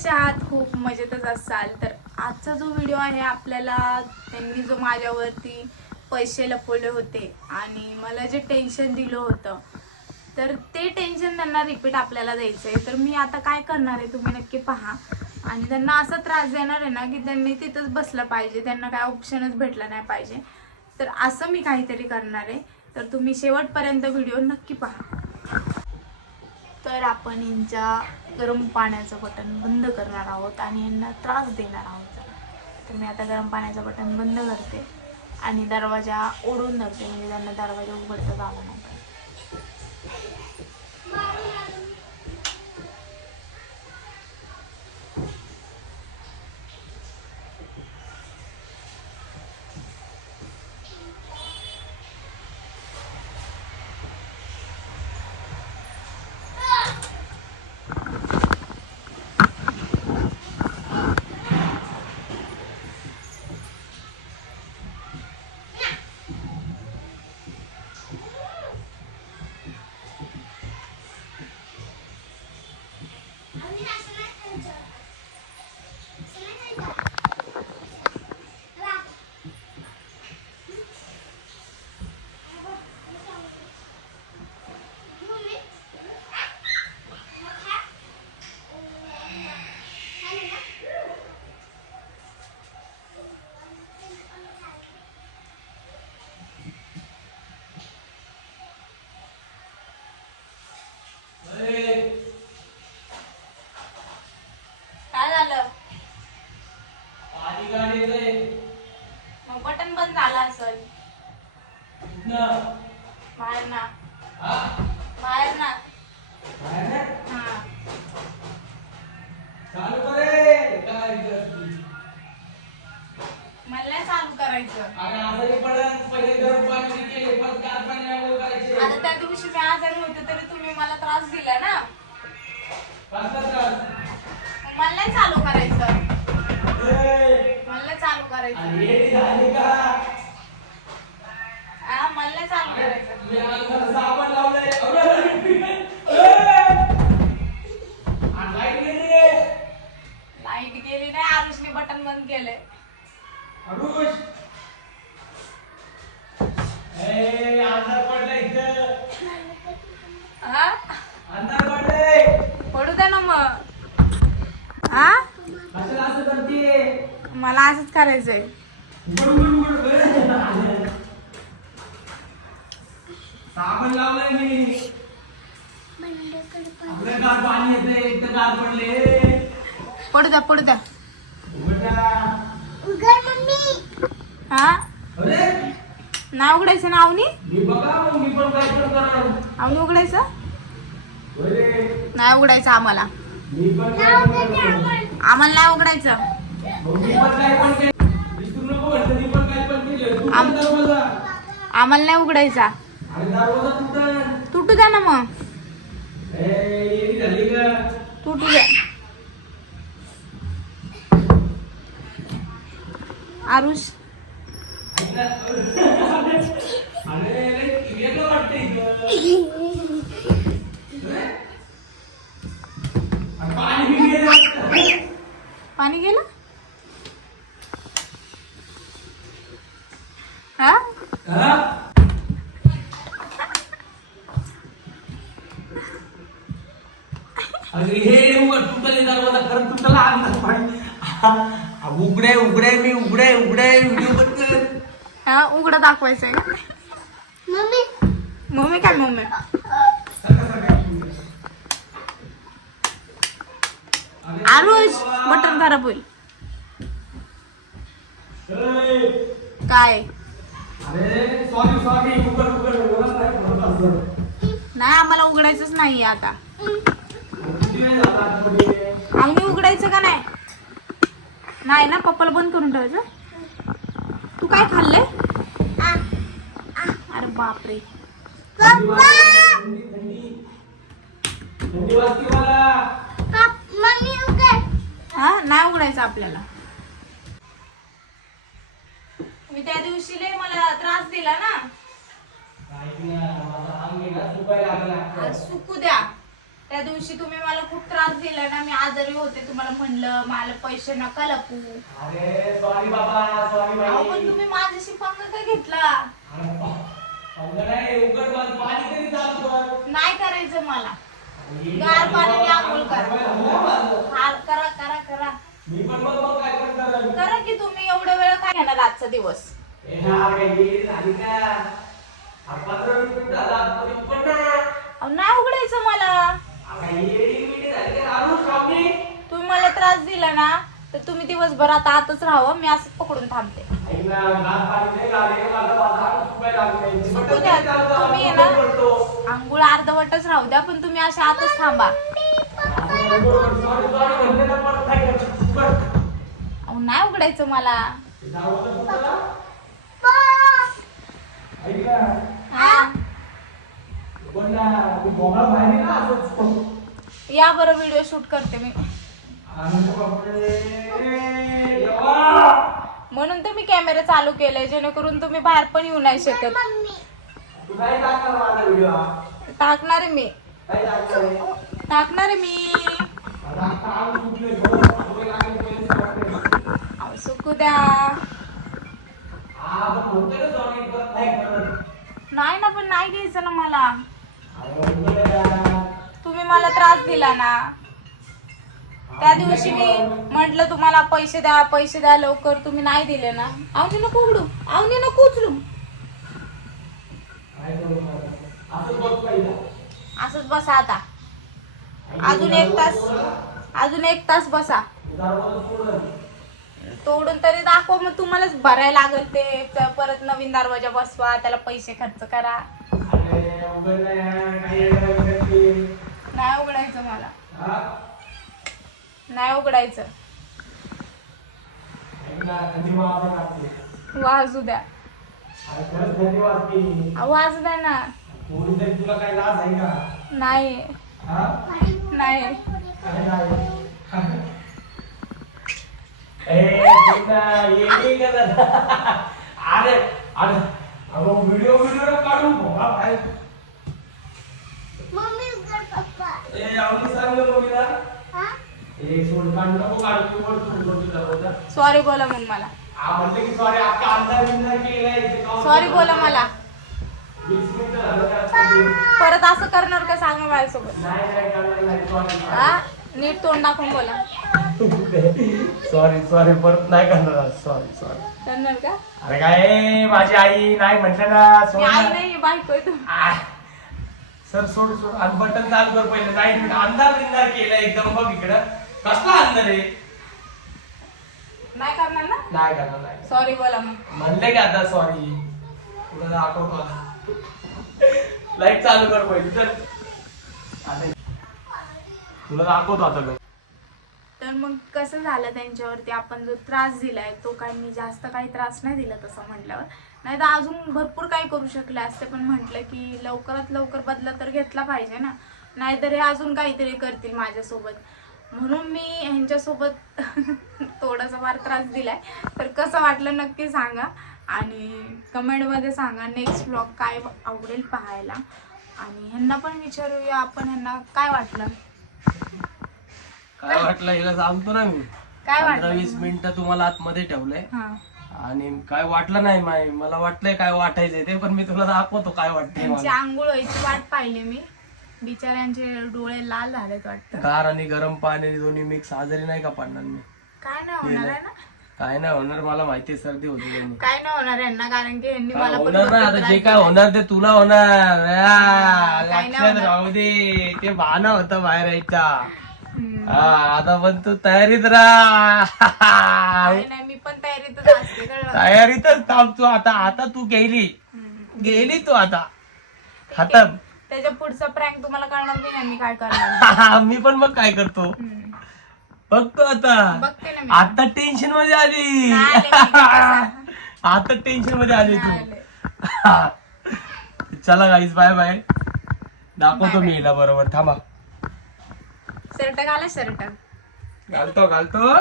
कसे आहात खूप मजेतच असाल. तर आजचा जो व्हिडिओ आहे आपल्याला त्यांनी जो माझ्यावरती पैसे लपवले होते आणि मला जे टेन्शन दिलं होतं तर ते टेन्शन त्यांना रिपीट आपल्याला द्यायचं आहे. तर मी आता काय करणार आहे तुम्ही नक्की पहा. आणि त्यांना असा त्रास देणार आहे ना की त्यांनी तिथंच बसलं पाहिजे. त्यांना काय ऑप्शनच भेटला नाही पाहिजे. तर असं मी काहीतरी करणार आहे. तर तुम्ही शेवटपर्यंत व्हिडिओ नक्की पहा. तर आपण यांच्या गरम पाण्याचं बटन बंद करणार आहोत आणि यांना त्रास देणार आहोत. तर मी आता गरम पाण्याचं बटन बंद करते आणि दरवाजा ओढून धरते म्हणजे त्यांना दरवाजा उघडता झाला नाही पाहिजे. काय झालं मग बटन बंद झालं असेल बाहेर ना बाहेर ना हा मला नाही चालू करायचं आता त्या दिवशी मी आजारी होते तरी तुम्ही मला त्रास दिला ना. मला नाही चालू करायचं. मला चालू करायचं. हा मला नाही चालू करायचं लाइट गेली नाही आरुषने बटन बंद केलंय हा पडू द्या ना मग हा मला असंच करायचंय. साबण लावलंय मी. आपल्या गार पाणी येते एक तर गार पडले. पडू द्या पडू द्या उघडा. हा? अरे नाही उघडायचं ना? अवनी मी बघा मग मी पण काय पण करणार अवनी उघडायचं? अरे नाही उघडायचं आम्हाला. मी पण काय पण करणार आम्हाला. नाही उघडायचं. आम्हाला नाही उघडायचा. तुटू द्या ना मग. तुटू द्या. आरुष ऐक ना. अरे लय वेगळं वाटतंय इथं. अरे पाणी बी गेलं वाटतं. पाणी गेलं हा हा? अरे हे उघड तुटले दरवाजा खरं तुटला अंदाज पाणी. उघडे उघडे मी उघडे उघडे व्हिडिओ बंद कर. हा उघडं दाखवायचंय. का मम्मी काय मम्मी? आरुष बटर खराब होईल काय? नाही. नाही आम्हाला उघडायचंच नाहीये आता. किती आम्ही उघडायचं का नाही? नाही ना पप्पाला बंद करून ठेवायचं? तू काय खाल्लंय? अरे बापरे. हा नाही उघडायचं आपल्याला. मी त्या दिवशी लय मला त्रास दिला ना. सुकू द्या. त्या दिवशी तुम्ही मला खूप त्रास दिला ना मी आजारी होते तुम्हाला म्हणलं मला पैसे नका लपू अरे सॉरी बाबा सॉरी अहो पण बाई तुम्ही माझ्याशी पंग का घेतला? अवघड आहे, उघड बस, पाणी तरी चालू कर. नाही करायचं मला. गार पाण्याने आंघोळ करा. हाल करा करा करा. मी पण बघ बघ काय पण करेन. करा की तुम्ही एवढ्या वेळ काय घेणार आजचा दिवस? ए, हा, काय गेली, झाली का? हा, पंधरा मिनिट झाला, तरी पण ना. अहो, नाही उघडायचं मला. तुम्ही मला त्रास दिला ना तर तुम्ही दिवसभर आता आतच राहावं मी असं पकडून थांबते तुम्ही आहे ना-. आंघोळ अर्धवटच राहू द्या पण तुम्ही अशा आतच थांबा. अहो नाही उघडायचं मला हा. पण ना, तू बोंबला बाहेर ये ना, असंच. या बरं व्हिडिओ शूट करते मी. म्हणून तर मी कॅमेरा चालू केलाय जेणेकरून तुम्ही बाहेर पण येऊ नाही शकत टाकणार आहे मी टाकणार आहे? मी सुकू द्या. नाही ना पण नाही घ्यायचं ना मला मला त्रास दिला ना त्या दिवशी मी म्हंटल तुम्हाला पैसे द्या पैसे द्या लवकर तुम्ही नाही दिले ना. आवनी नको उघडू आवनी नको उचलू. असंच बसा आता. अजून एक तास अजून एक तास बसा. तोडून तरी दाखवा मग तुम्हालाच भरायला लागल ते. त- परत नवीन दरवाजा बसवा त्याला पैसे खर्च करा. अरे, नाही उघडायचं मला? नाही उघडायचं. वाजू द्या. वाजू द्या ना. नाही? नाही? अरे अरे व्हिडिओ व्हिडिओ काढ नको काढ तू वर सोड वर तुझा होता सॉरी बोला मग मला. सॉरी बोला मला? परत असं करणार का सांगा माझ्यासोबत? हा? नीट तोंड दाखवून बोला. सॉरी सॉरी परत नाही करणार. सॉरी सॉरी करणार का? अरे काय माझी आई नाही म्हटलं ना आई. नाही बायको सर सोड सोड. आणि बटन चालू कर पहिले. नाही मिनिट अंधार बिंदार केला एकदम. बघ इकडं. कसला अंधार आहे? नाही करणार ना? नाही करणार नाही. सॉरी बोला मग. म्हणले की आता सॉरी तुला आता लाइट चालू कर पहिले. तर तुला दाखवतो आता तर मग कसं झालं त्यांच्यावरती? आपण जो त्रास दिलाय तो काही मी जास्त काही त्रास नाही दिला तसं म्हटल्यावर. नाही तर अजून भरपूर काही करू शकले असते पण म्हटलं की लवकरात लवकर बदला तर घेतला पाहिजे ना. नाहीतर हे अजून काहीतरी करतील माझ्यासोबत. म्हणून मी ह्यांच्यासोबत थोडासा फार त्रास दिलाय. तर कसं वाटलं नक्की सांगा. आणि कमेंटमध्ये सांगा नेक्स्ट ब्लॉग काय आवडेल पाहायला. आणि ह्यांना पण विचारूया आपण ह्यांना काय वाटलं. काय वाटलं हिला सांगतो ना मी. काय पंधरा वीस मिनिटं तुम्हाला आतमध्ये ठेवलंय. हां. आणि काय वाटलं नाही माय मला वाटलंय काय वाटायचंय ते पण मी तुला दाखवतो काय वाटतंय त्यांची मला. आंघोळ व्हायची वाट पाहिली मी. बिचाऱ्यांचे डोळे लाल झालेत वाटतं. गार आणि गरम पाणी दोन्ही मिक्स आजारी नाही का पडणार मी? काय नाही होणार आहे ना. काय नाही होणार मला माहिती सर्दी होती त्यांनी काय नाही होणार यांना कारण की यांनी मला पण होणार नाही भरपूर आता जे त्रास काय. होणार ते तुला होणार. आ, काय नाही लक्षात होणार. राहू दे. ते बहाणा होता बाहेर यायचा. हा आता पण तू तयारीत राहा. काय नाही मी पण तयारीतच असते कळलं? तयारीतच थांब तू आता आता तू गेली. गेली तू आता. खतम. त्याच्या पुढचा प्रँक तुम्हाला कळणार नाही ना मी काय करणार. मी पण मग काय करतो? हम्म. बघतो आता. बघते ना मी. आता टेन्शनमध्ये आली. नाही आले मी कसं. आता टेन्शनमध्ये आली नाही तू आले. चला गाईज बाय बाय दाखवतो मी. हिला बरोबर. थांबा. शर्ट घाला शर्ट घालतो घालतो